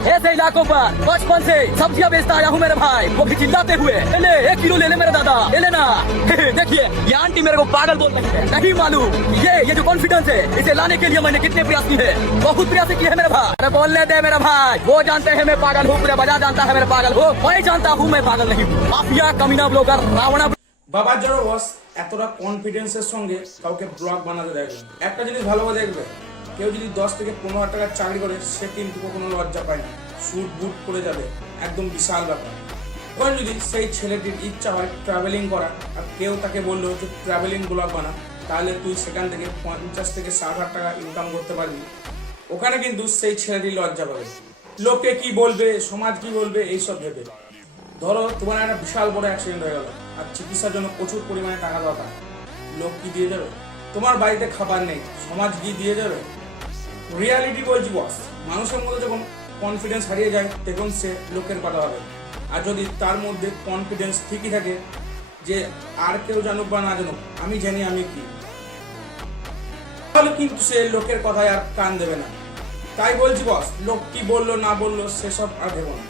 ऐसे इलाकों पर बचपन से सब्जियां बेचता आया हूँ मेरे भाई, वो भी चिल्लाते हुए ले 1 किलो ले ले मेरे दादा, ले लेना। देखिए ये आंटी मेरे को पागल बोल रही है, नहीं मालूम ये जो कॉन्फिडेंस है इसे लाने के लिए मैंने कितने प्रयास किए हैं, बहुत प्रयास किए हैं मेरे भाई। अरे बोलने दे मेरा भाई, वो जानते हैं मैं पागल हूँ, पूरा बाजार जानता है मेरे पागल हूँ, मैं जानता हूँ मैं पागल नहीं हूँ। माफिया कमीना ब्लॉगर রাবণা বাবার জন্য বস এতটা কনফিডেন্সের সঙ্গে কাউকে ব্লগ বানাতে দেয় না। একটা জিনিস ভালো করে দেখবে, কেউ যদি 10 থেকে 15 হাজার টাকার চাকরি করে সে কিন্তু কখনো লজ্জা পায় না, স্যুট বুট পরে যাবে, একদম বিশাল ব্যাপার। এখন যদি সেই ছেলেটির ইচ্ছা হয় ট্রাভেলিং করা আর কেউ তাকে বললো যে ট্রাভেলিং ব্লগ বানা, তাহলে তুই সেখান থেকে 50 থেকে 60 হাজার টাকা ইনকাম করতে পারবি। ওখানে কিন্তু সেই ছেলেটি লজ্জা পাবে, লোকে কি বলবে, সমাজ কি বলবে, এইসব ভেবে। ধরো তোমার একটা বিশাল বড় অ্যাক্সিডেন্ট হয়ে গেল আর চিকিৎসার জন্য প্রচুর পরিমাণে টাকা দরকার, লোক কি দিয়ে যাবে? তোমার বাড়িতে খাবার নেই, সমাজ কি দিয়ে যাবে? রিয়ালিটি বলছি বস, মানুষের মধ্যে যখন কনফিডেন্স হারিয়ে যায় তখন সে লোকের কথা ভাবে। আর যদি তার মধ্যে কনফিডেন্স ঠিকই থাকে যে আর কেউ জানুক বা না জানুক আমি জানি আমি কি, তাহলে কিন্তু সে লোকের কথায় আর কান দেবে না। তাই বলছি বস, লোক কি বললো না বললো সেসব আর ভেবো না।